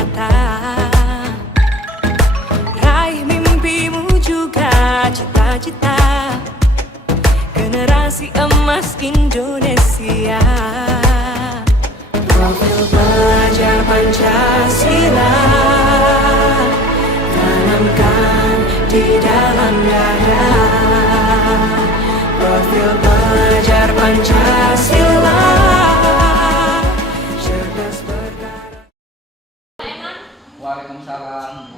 nyata. Raih mimpimu juga cita-cita generasi emas Indonesia. Profil pelajar Pancasila tanamkan di dalam dada. Profil pelajar Pancasila cerdas berdarah. Waalaikumsalam.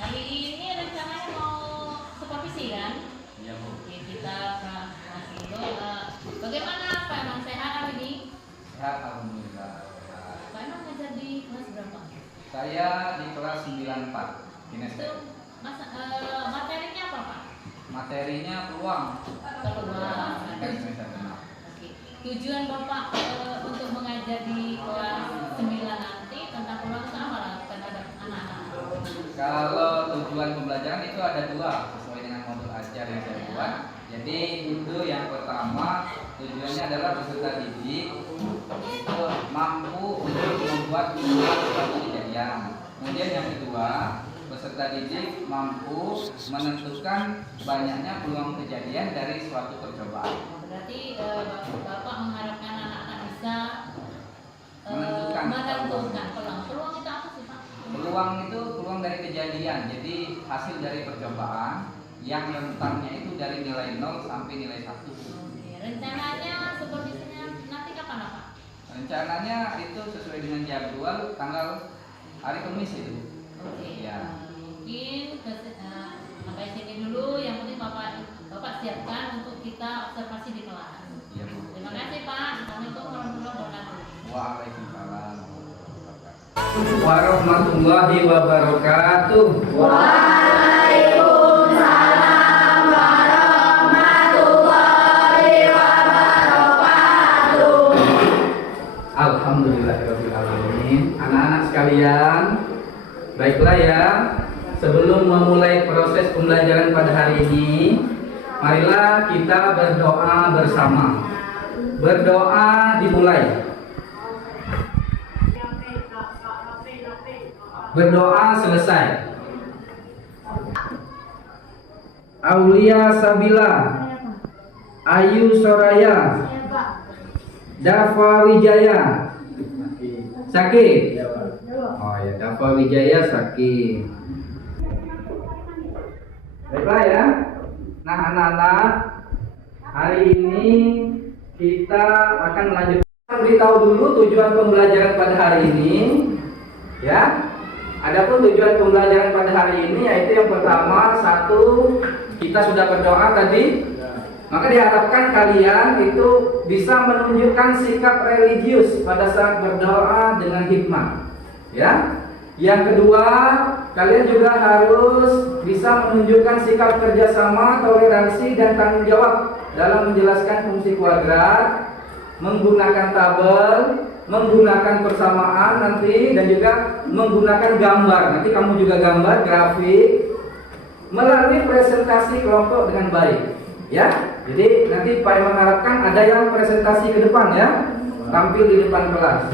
Hari ini rencananya mau supervisi kan? Iya, Bu. Oke, kita masih dulu. Bagaimana Pak, emang sehat hari ini? Sehat, alhamdulillah. Pak emang ngajar di kelas berapa? Saya di kelas 94 Itu kinestek. materinya apa Pak? Materinya peluang. Peluang. Oke. Tujuan Bapak untuk mengajar di kelas 9 nanti tentang peluang itu apa lah terhadap anak-anak? Kalau tujuan pembelajaran itu ada dua sesuai dengan modul ajar yang saya buat. Jadi itu yang pertama tujuannya adalah peserta didik itu mampu untuk membuat suatu kejadian. Kemudian yang kedua, peserta didik mampu menentukan banyaknya peluang kejadian dari suatu percobaan. Berarti Bapak mengharapkan anak-anak bisa Menentukan peluang. Peluang itu apa sih Pak? Peluang itu peluang dari kejadian, jadi hasil dari percobaan yang rentangnya itu dari nilai 0 sampai nilai 1. Oke, rencananya supervisinya nanti kapan Pak? Rencananya itu sesuai dengan jadwal tanggal hari Kamis itu. Oke. Ya. Mungkin sampai sini dulu. Yang penting Bapak siapkan untuk kita observasi di kelas. Iya, Bu. Terima kasih Pak. Assalamualaikum warahmatullahi wabarakatuh. Waalaikumsalam warahmatullahi wabarakatuh. Waalaikumsalam warahmatullahi wabarakatuh. Alhamdulillahirabbil alamin. Anak-anak sekalian, baiklah ya. Sebelum memulai proses pembelajaran pada hari ini, marilah kita berdoa bersama. Berdoa dimulai. Berdoa selesai. Aulia Sabila, Ayu Soraya, Dafa Wijaya, Sakit. Oh ya, Dafa Wijaya sakit. Baiklah ya. Nah anak-anak, hari ini kita akan melanjutkan. Beritahu dulu tujuan pembelajaran pada hari ini, ya. Adapun tujuan pembelajaran pada hari ini yaitu yang pertama, satu, kita sudah berdoa tadi. Maka diharapkan kalian itu bisa menunjukkan sikap religius pada saat berdoa dengan hikmah. Ya. Yang kedua, kalian juga harus bisa menunjukkan sikap kerjasama, toleransi, dan tanggung jawab dalam menjelaskan fungsi kuadrat, menggunakan tabel, menggunakan persamaan nanti, dan juga menggunakan gambar. Nanti kamu juga gambar, grafik, melalui presentasi kelompok dengan baik. Ya, jadi nanti Pak Imam harapkan ada yang presentasi ke depan ya, tampil di depan kelas.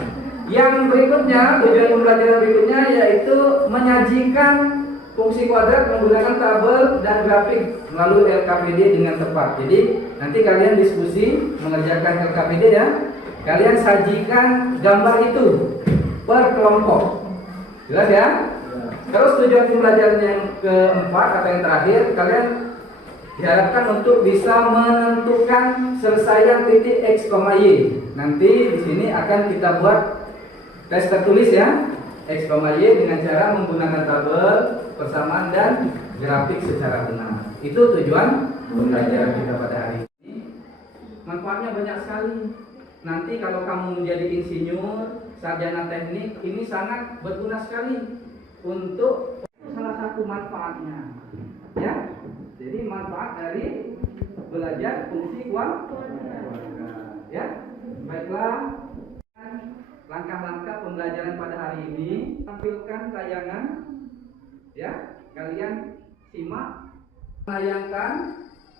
Yang berikutnya, tujuan pembelajaran berikutnya yaitu menyajikan fungsi kuadrat menggunakan tabel dan grafik melalui LKPD dengan tepat. Jadi nanti kalian diskusi mengerjakan LKPD ya. Kalian sajikan gambar itu per kelompok. Jelas ya? Terus tujuan pembelajaran yang keempat atau yang terakhir, kalian diharapkan untuk bisa menentukan selesaian titik X, Y. Nanti di sini akan kita buat tes tertulis ya, X, Y dengan cara menggunakan tabel, persamaan dan grafik secara benar. Itu tujuan pembelajaran kita pada hari ini. Manfaatnya banyak sekali. Nanti kalau kamu menjadi insinyur, sarjana teknik, ini sangat berguna sekali untuk salah satu manfaatnya. Ya, jadi manfaat dari belajar fungsi kuadrat. Ya, baiklah. Langkah-langkah pembelajaran pada hari ini tampilkan tayangan. Ya, kalian simak, tayangkan,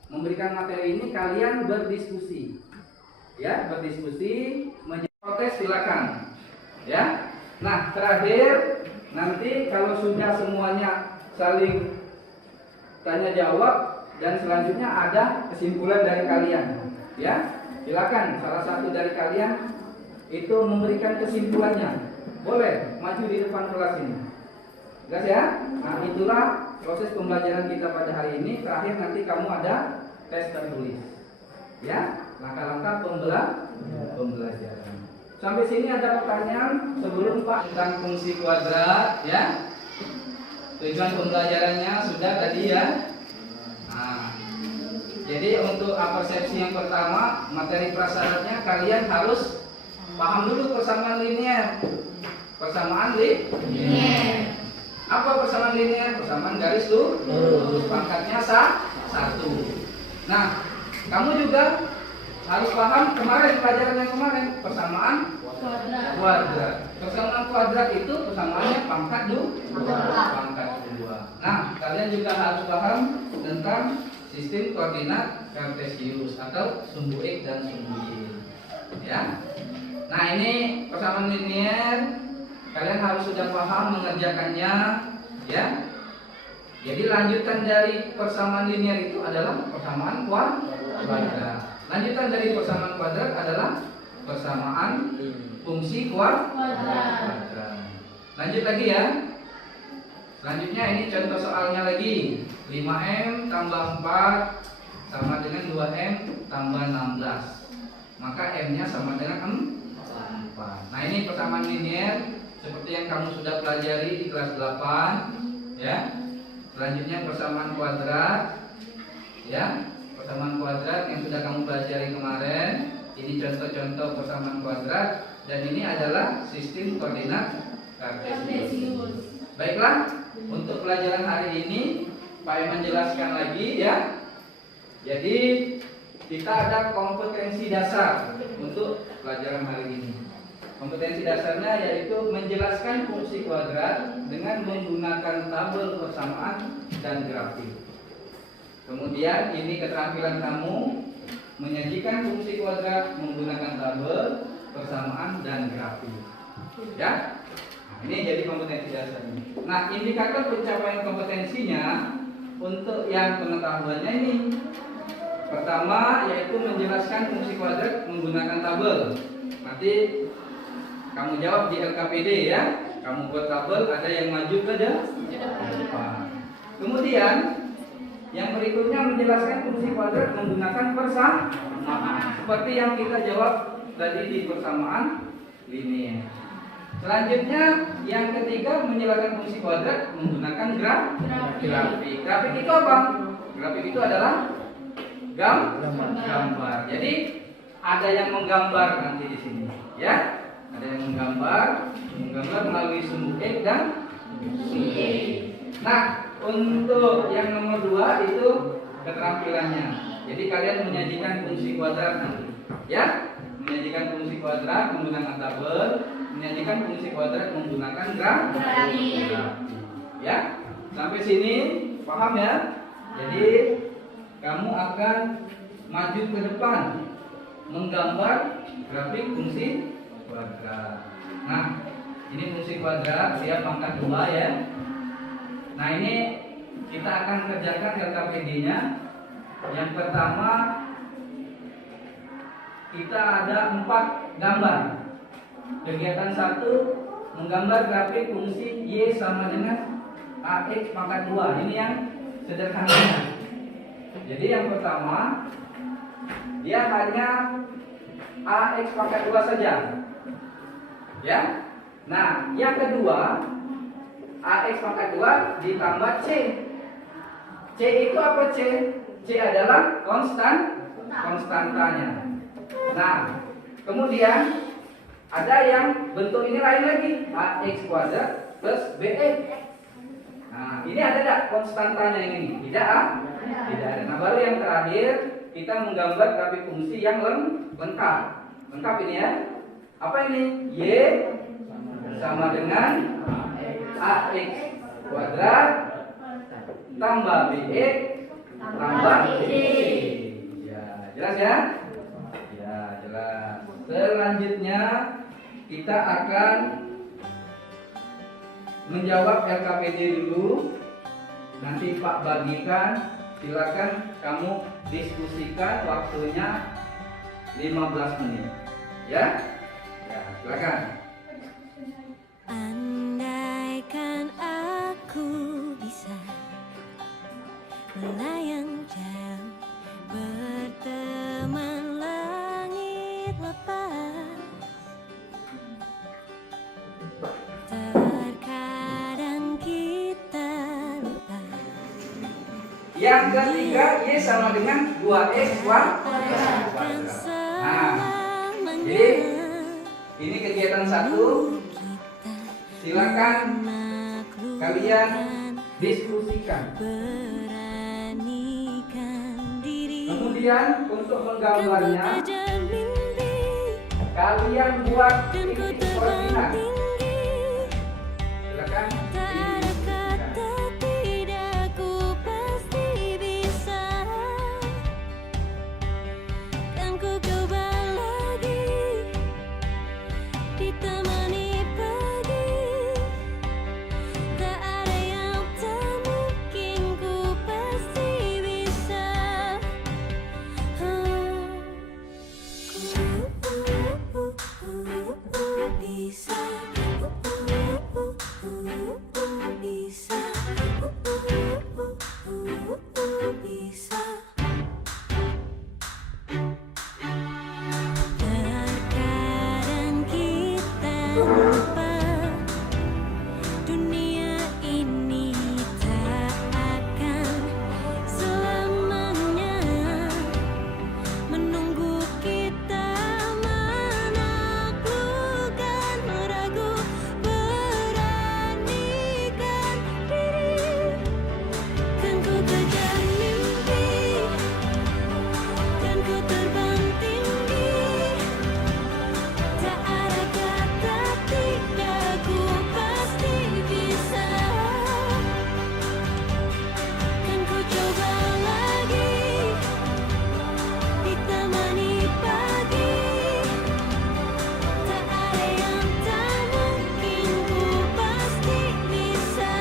memberikan materi ini, kalian berdiskusi. Ya, berdiskusi, protes silakan. Ya. Nah, terakhir nanti kalau sudah semuanya saling tanya jawab dan selanjutnya ada kesimpulan dari kalian. Ya, silakan salah satu dari kalian itu memberikan kesimpulannya. Boleh maju di depan kelas ini. Jelas ya? Nah, itulah proses pembelajaran kita pada hari ini. Terakhir nanti kamu ada tes tertulis. Ya, langkah-langkah pembelajaran. Sampai sini ada pertanyaan sebelum Pak tentang fungsi kuadrat, ya? Tujuan pembelajarannya sudah tadi ya. Nah, jadi untuk persepsi yang pertama, materi prasyaratnya kalian harus paham dulu persamaan linear. Persamaan linear. Apa persamaan linear? Persamaan garis lurus. Pangkatnya satu. Nah, kamu juga harus paham pelajaran yang kemarin persamaan kuadrat. Persamaan kuadrat itu persamaannya pangkat pangkat 2. Nah, kalian juga harus paham tentang sistem koordinat kartesius atau sumbu X dan sumbu Y. Ya. Nah, ini persamaan linear. Kalian harus sudah paham mengerjakannya, ya. Jadi lanjutan dari persamaan linear itu adalah persamaan kuadrat. Lanjutan dari persamaan kuadrat adalah persamaan fungsi kuadrat. Lanjut lagi ya. Selanjutnya ini contoh soalnya lagi. 5M tambah 4 sama dengan 2M tambah 16. Maka M-nya sama dengan 4. Nah, ini persamaan linear seperti yang kamu sudah pelajari di kelas 8, ya. Selanjutnya persamaan kuadrat, ya. Persamaan kuadrat yang sudah kamu pelajari kemarin. Ini contoh-contoh persamaan kuadrat dan ini adalah sistem koordinat kartesius. Baiklah, untuk pelajaran hari ini Pak Iman jelaskan lagi ya. Jadi kita ada kompetensi dasar untuk pelajaran hari ini. Kompetensi dasarnya yaitu menjelaskan fungsi kuadrat dengan menggunakan tabel persamaan dan grafik. Kemudian ini keterampilan kamu menyajikan fungsi kuadrat menggunakan tabel persamaan dan grafik. Ya, nah, ini jadi kompetensi dasarnya. Nah, indikator pencapaian kompetensinya untuk yang pengetahuannya ini. Pertama yaitu menjelaskan fungsi kuadrat menggunakan tabel. Nanti kamu jawab di LKPD ya. Kamu buat tabel, ada yang maju ke depan. Kemudian yang berikutnya menjelaskan fungsi kuadrat menggunakan persamaan. Seperti yang kita jawab tadi di persamaan linear. Selanjutnya yang ketiga menjelaskan fungsi kuadrat menggunakan grafik. Grafik itu apa? Grafik itu adalah gambar. Jadi ada yang menggambar nanti di sini, ya. Ada yang menggambar melalui sumbu X dan sumbu Y. Nah, untuk yang nomor 2 itu keterampilannya. Jadi kalian menyajikan fungsi kuadrat nanti, ya. Menyajikan fungsi kuadrat menggunakan tabel, menyajikan fungsi kuadrat menggunakan grafik. Ya. Sampai sini paham ya? Jadi kamu akan maju ke depan menggambar grafik fungsi kuadrat. Nah, ini fungsi kuadrat dia pangkat 2 ya. Nah, ini kita akan kerjakan LKPD-nya. Yang pertama kita ada 4 gambar. Kegiatan 1 menggambar grafik fungsi Y sama dengan AX pangkat 2. Ini yang sederhananya. Jadi yang pertama dia hanya AX pangkat 2 saja. Ya. Nah, yang kedua AX pangkat 2 ditambah C. C itu apa C? C adalah konstantanya. Nah, kemudian ada yang bentuk ini lain lagi, AX kuadrat plus BX. Nah, ini ada tidak konstantanya yang ini? Tidak tidak ada. Nah, baru yang terakhir kita menggambar grafik fungsi yang lengkap. Lengkap ini ya. Apa ini? Y sama dengan AX kuadrat tambah BX tambah C. Ya, jelas ya? Ya, jelas. Selanjutnya kita akan menjawab LKPD dulu. Nanti Pak bagikan, silakan kamu diskusikan, waktunya 15 menit. Ya? Ya, silakan. Andaikan aku bisa melayang jauh, berteman langit lepas. Terkadang kita lupa. Yang ketiga, Y sama dengan 2X kuadrat. Nah, jadi ini kegiatan 1. Silakan kalian diskusikan. Kemudian untuk menggambarnya, kalian buat titik koordinat. Silakan diskusikan. Terkadang kita lupa, dunia ini tak akan selamanya menunggu kita menaklukkan ragu, beranikan diri. Kan ku kejar mimpi dan ku terbang tinggi. Tak ada kata tidak, ku pasti bisa. Kan ku coba lagi, ditemani pagi. Tak ada yang tak mungkin, ku pasti bisa.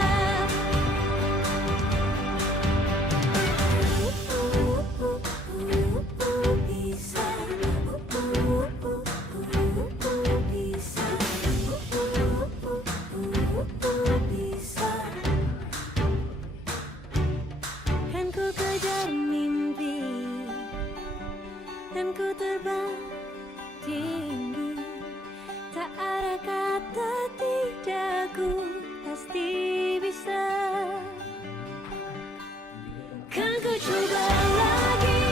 Kan ku kejar mimpi dan ku terbang tinggi. Tak ada kata tidak, ku pasti bisa. Kan ku coba lagi,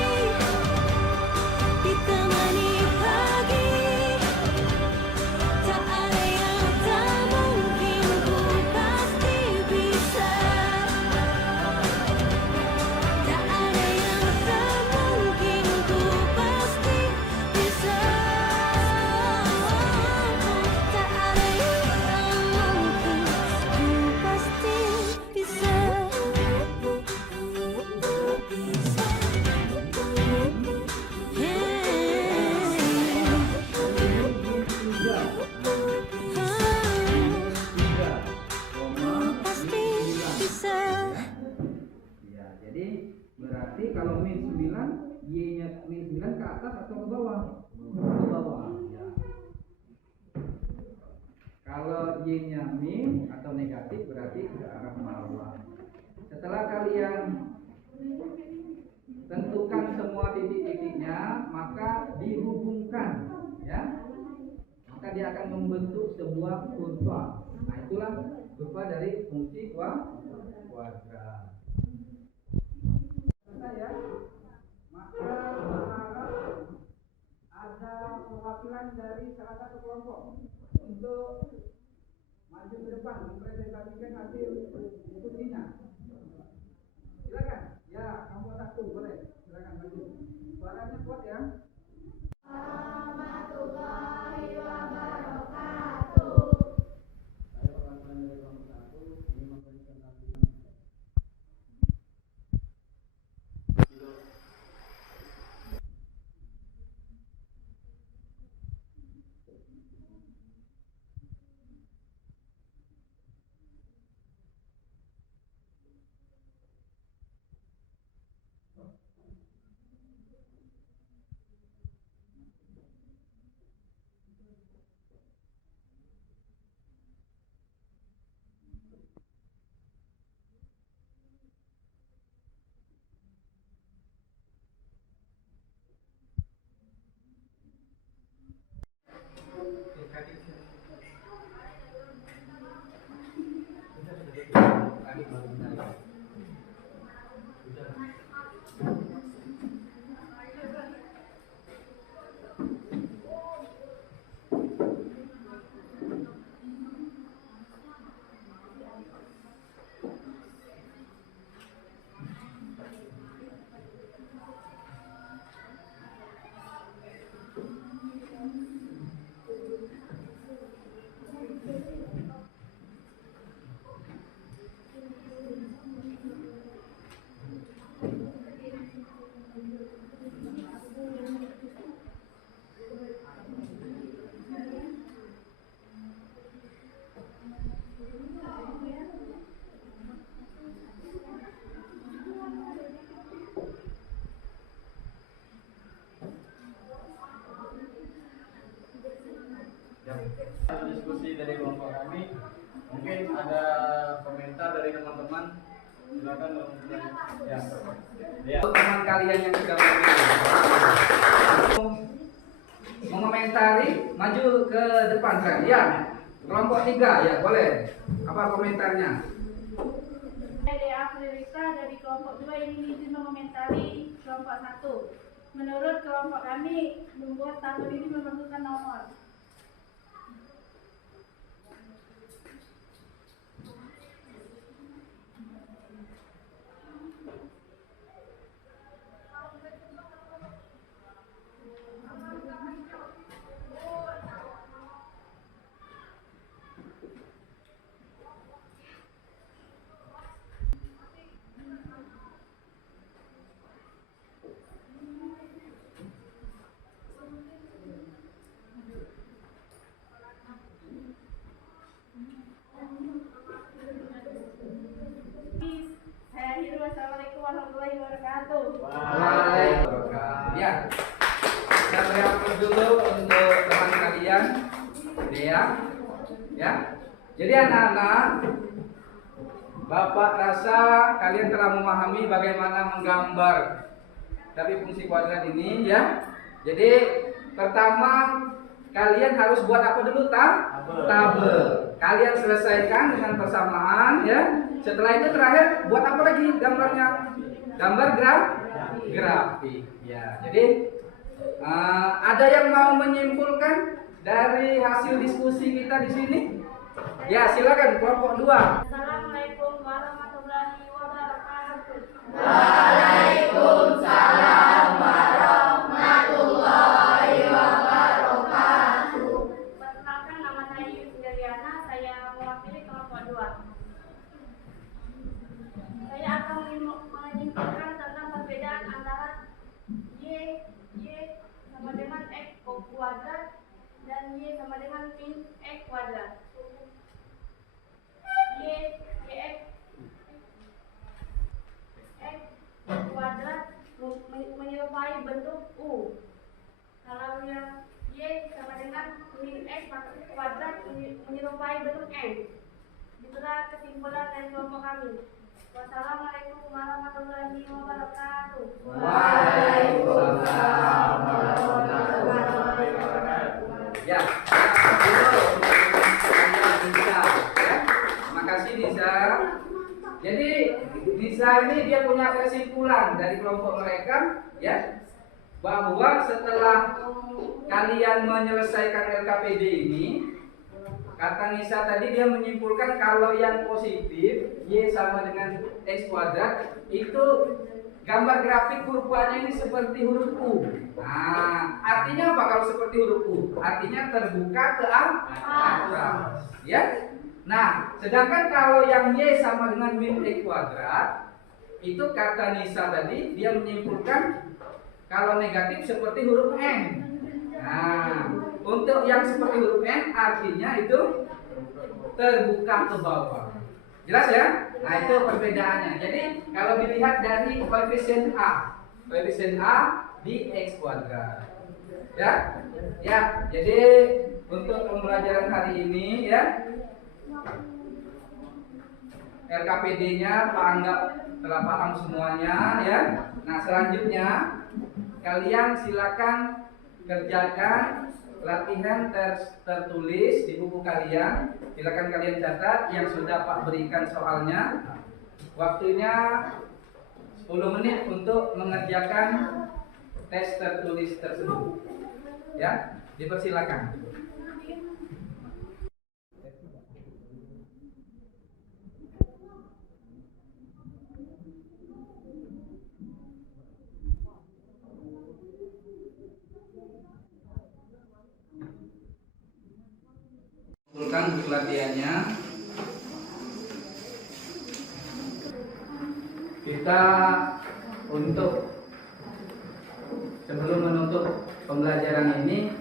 ditemani pagi. Tak ada yang tak mungkin, ku pasti bisa. Tak ada yang tak mungkin, ku pasti bisa. Tak ada yang tak mungkin, ku pasti bisa. Pasti bisa. Ya, jadi berarti kalau min 9, Y-nya min 9 ke atas atau ke bawah? Ke bawah. Ya. Kalau Y-nya min atau negatif berarti ke arah bawah. Setelah kalian tentukan semua titik-titiknya, maka dihubungkan, ya. Maka dia akan membentuk sebuah kurva. Nah, itulah kurva dari fungsi kuadrat. Ya, maka berharap ada perwakilan dari salah satu kelompok untuk maju ke depan mempresentasikan hasil diskusinya. Silakan. Ya, kamu satu boleh. Silakan maju. Suaranya kuat ya. Warahmatullahi wabarakatuh. Saya perwakilan dari kelompok 1 ingin mempresentasikan. lanjut baru menarik. Diskusi dari kelompok kami, mungkin ada komentar dari teman-teman, silakan ya. Untuk teman kalian yang sudah mengomentari, maju ke depan kan? Ya, kelompok 3 ya boleh. Apa komentarnya? Dari Afrika dari kelompok 2 ini izin mengomentari kelompok 1. Menurut kelompok kami, membuat tabel ini memerlukan nomor. Saya akhiri, wassalamualaikum warahmatullahi wabarakatuh. Waalaikumsalam. Ya, kita beri aplaus dulu untuk teman kalian, Dea. Ya, jadi anak-anak, Bapak rasa kalian telah memahami bagaimana menggambar dari fungsi kuadrat ini, ya. Jadi pertama kalian harus buat apa dulu, tabel. Kalian selesaikan dengan persamaan, ya. Setelah itu terakhir buat apa lagi gambarnya? Gambar grafik. Ya, jadi ada yang mau menyimpulkan dari hasil diskusi kita di sini? Ya, silakan kelompok 2. Assalamualaikum warahmatullahi wabarakatuh. Waalaikumsalam warahmatullahi wabarakatuh. Perkenalkan, nama saya Yusdariana, saya mewakili kelompok 2. Saya akan menyimpulkan tentang perbedaan antara Y sama dengan X kuadrat dan Y sama dengan min X kuadrat. X kuadrat menyerupai bentuk U. Kalau yang Y sama dengan min X kuadrat menyerupai bentuk N. Itulah kesimpulan dari kelompok kami. Wassalamualaikum warahmatullahi wabarakatuh. Waalaikumsalam warahmatullahi wabarakatuh. Ya, Nisa, ya. Terima kasih Nisa. Jadi Nisa ini dia punya kesimpulan dari kelompok mereka, ya, bahwa setelah kalian menyelesaikan LKPD ini, kata Nisa tadi dia menyimpulkan kalau yang positif Y sama dengan X kuadrat itu gambar grafik kurvanya ini seperti huruf U. Nah, artinya apa kalau seperti huruf U? Artinya terbuka ke atas, ya. Nah, sedangkan kalau yang Y sama dengan min X kuadrat itu kata Nisa tadi dia menyimpulkan kalau negatif seperti huruf N. Nah, untuk yang seperti huruf N artinya itu terbuka ke bawah. Jelas ya? Nah, itu perbedaannya. Jadi kalau dilihat dari koefisien A di X kuadrat. Ya? Ya, jadi untuk pembelajaran hari ini ya, LKPD-nya Pak Anggap telah paham semuanya ya. Nah, selanjutnya kalian silakan kerjakan latihan tertulis di buku kalian. Silakan kalian catat yang sudah Pak berikan soalnya. waktunya 10 menit untuk mengerjakan tes tertulis tersebut. Ya, dipersilakan. Kumpulkan buku latihannya. Kita untuk sebelum menutup pembelajaran ini,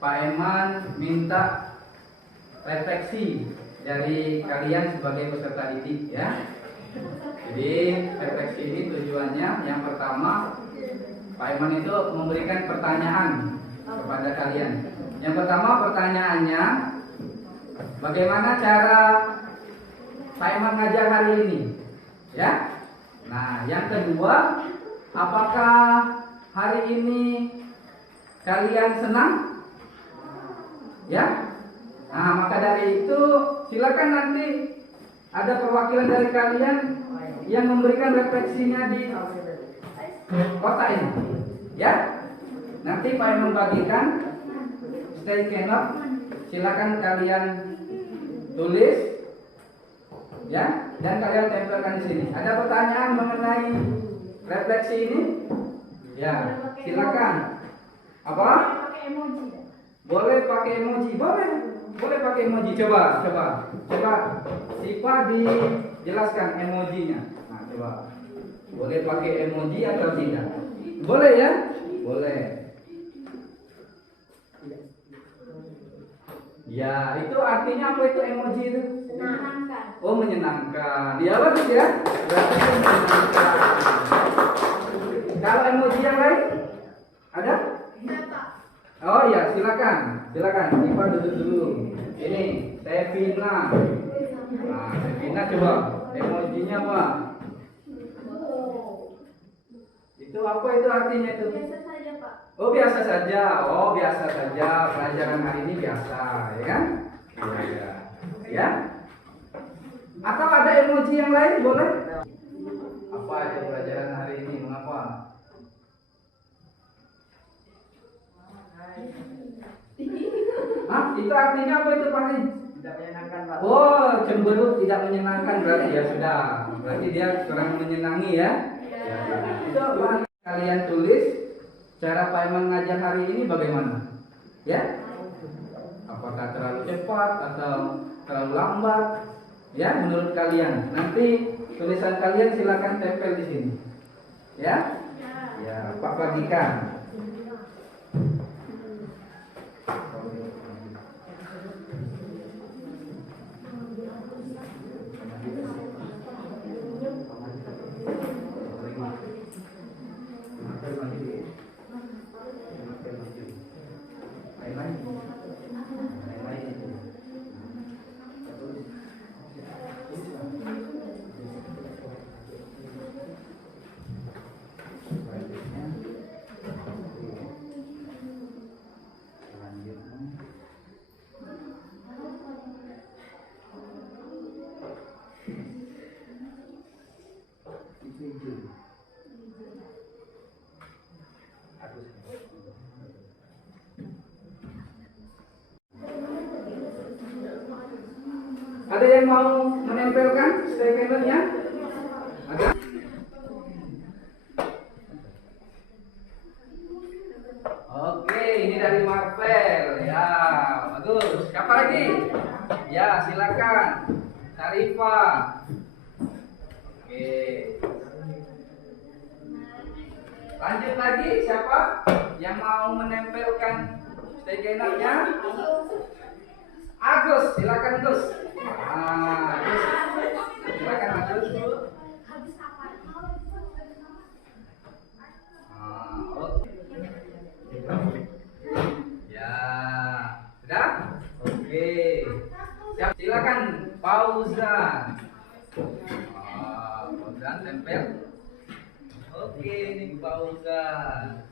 Pak Eman minta refleksi dari kalian sebagai peserta didik ya. Jadi refleksi ini tujuannya yang pertama, Pak Eman itu memberikan pertanyaan kepada kalian. Yang pertama pertanyaannya, bagaimana cara Pak Eman ngajar hari ini? Ya. Nah, yang kedua, apakah hari ini kalian senang? Ya. Nah, maka dari itu silakan nanti ada perwakilan dari kalian yang memberikan refleksinya di kotak ini. Ya. Nanti Pak Eman bagikan stay cannot, silakan kalian tulis ya, dan kalian tempelkan di sini. Ada pertanyaan mengenai refleksi ini? Ya, silakan. Apa? Boleh pakai emoji, boleh pakai emoji. Coba. Siapa dijelaskan emojinya? Nah, coba. Boleh pakai emoji atau tidak? Boleh ya? Boleh. Ya, itu artinya apa itu emoji itu? Menyenangkan. Oh, menyenangkan. Ya, bagus ya. Berarti itu menyenangkan. Kalau emoji yang lain? Ada? Siapa? Oh iya, silakan. Ipa duduk dulu. Ini, Sevina. Nah, Sevina coba. Emojinya apa? Itu apa itu artinya itu? Biasa saja, Pak. Oh biasa saja. Pelajaran hari ini biasa, ya kan? Iya. Ya. Atau ada emoji yang lain boleh? Apa itu pelajaran hari ini? Mengapa? Itu artinya apa itu Pak? Tidak menyenangkan, Pak. Oh, cemberut tidak menyenangkan berarti ya sudah. Berarti dia kurang menyenangi ya. Ya. Itu apa? Kalian tulis cara Pak Eman ngajar hari ini bagaimana? Ya? Apakah terlalu cepat atau terlalu lambat? Ya, menurut kalian. Nanti tulisan kalian silakan tempel di sini. Ya? Ya, Pak bagikan. Ada yang mau menempelkan stikernya? Ada? Oke, ini dari Marvel. Ya, bagus. Siapa lagi? Ya, silakan. Sarifa. Oke. Lanjut lagi, siapa yang mau menempelkan stikernya? Agus, silakan Gus. Agus. Silakan Agus. Oke. Ya, sudah? Oke. Silakan Fauzan. Fauzan tempel. Oke, ini Fauzan.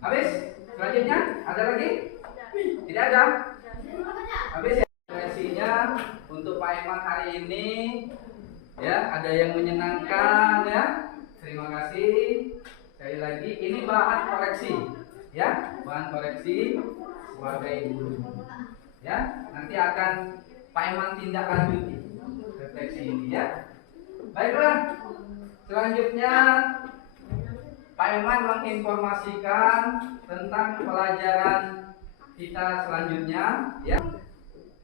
Habis? Selanjutnya ada lagi? Tidak ada? Habis ya. Sesinya untuk Pak Eman hari ini Ya, ada yang menyenangkan ya. Terima kasih. Sekali lagi, ini bahan koreksi. Ya, bahan koreksi sebagai guru. Ya, nanti akan Pak Eman tindak lanjuti refleksi ini ya. Baiklah, selanjutnya Pak Eman menginformasikan tentang pelajaran kita selanjutnya ya,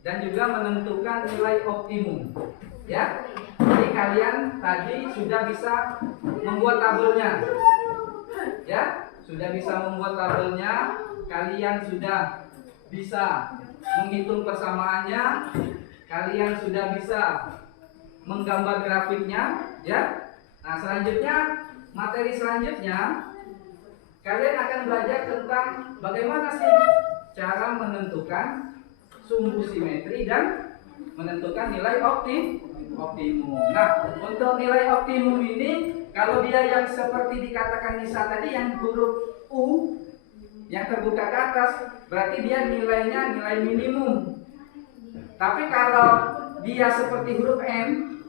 dan juga menentukan nilai optimum ya. Jadi kalian tadi sudah bisa membuat tabelnya ya, sudah bisa membuat tabelnya, kalian sudah bisa menghitung persamaannya, kalian sudah bisa menggambar grafiknya ya. Nah, selanjutnya materi selanjutnya kalian akan belajar tentang bagaimana sih cara menentukan sumbu simetri dan menentukan nilai optimum. Nah, untuk nilai optimum ini kalau dia yang seperti dikatakan Nisa tadi yang huruf U yang terbuka ke atas, berarti dia nilainya nilai minimum. Tapi kalau dia seperti huruf N,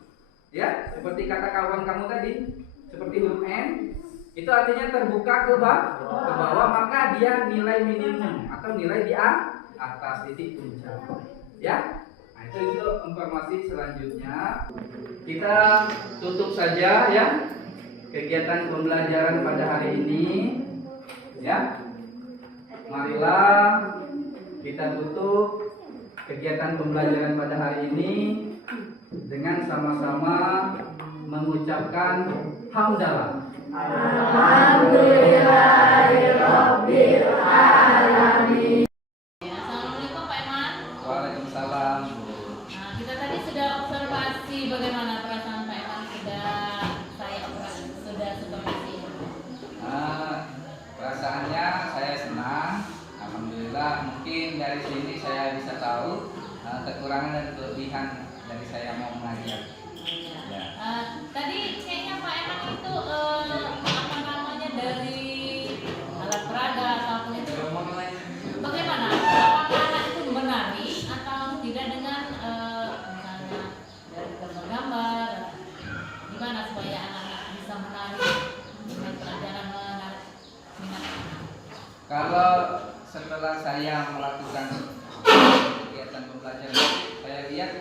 ya, seperti kata kawan kamu tadi, seperti huruf N, itu artinya terbuka ke bawah, maka dia nilai minimum atau nilai di atas titik puncak. Ya, nah, itu informasi selanjutnya. Kita tutup saja ya kegiatan pembelajaran pada hari ini. Ya, marilah kita tutup kegiatan pembelajaran pada hari ini dengan sama-sama mengucapkan hamdalah. Alhamdulillahirabbil alamin. Assalamualaikum Pak Eman. Waalaikumsalam. Nah, kita tadi sudah observasi bagaimana perasaan Pak Eman sudah supervisi. Perasaannya saya senang, alhamdulillah. Mungkin dari sini saya bisa tahu kekurangan dan kelebihan dari saya mau mengajar. Ya. Tadi kayaknya Pak Eman itu apa namanya dari alat peraga ataupun itu bagaimana? Apakah anak itu menari atau tidak dengan misalnya dari gambar-gambar? Gimana supaya anak-anak bisa menari dengan pelajaran menarik minat? Kalau setelah saya melakukan kegiatan pembelajaran, saya lihat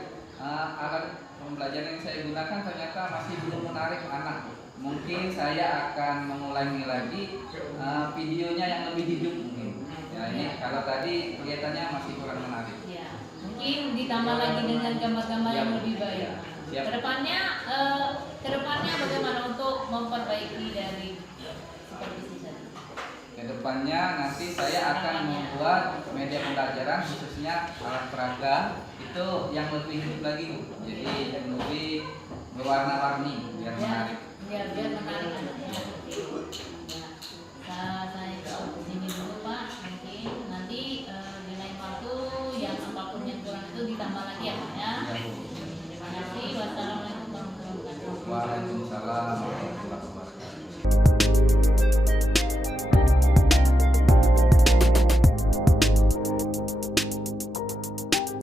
alat pembelajaran yang saya gunakan ternyata masih belum menarik anak. Mungkin saya akan mengulangi lagi videonya yang lebih hidup mungkin. Ya, ini kalau tadi kelihatannya masih kurang menarik. Ya, mungkin ditambah lagi dengan gambar-gambar yang lebih baik. Siap. Kedepannya bagaimana untuk memperbaiki dari supervisi tadi? Kedepannya nanti saya akan membuat media pembelajaran khususnya alat peraga itu yang lebih hidup lagi, Bu. Jadi yang lebih berwarna-warni biar menarik. Biar menarik anaknya. Ya, saya di sini dulu Pak. Mungkin nanti di lain waktu yang apapun yang kurang itu ditambah lagi ya Pak ya. Ya, Bu. Terima kasih. Wassalamualaikum warahmatullahi wabarakatuh. Waalaikumsalam.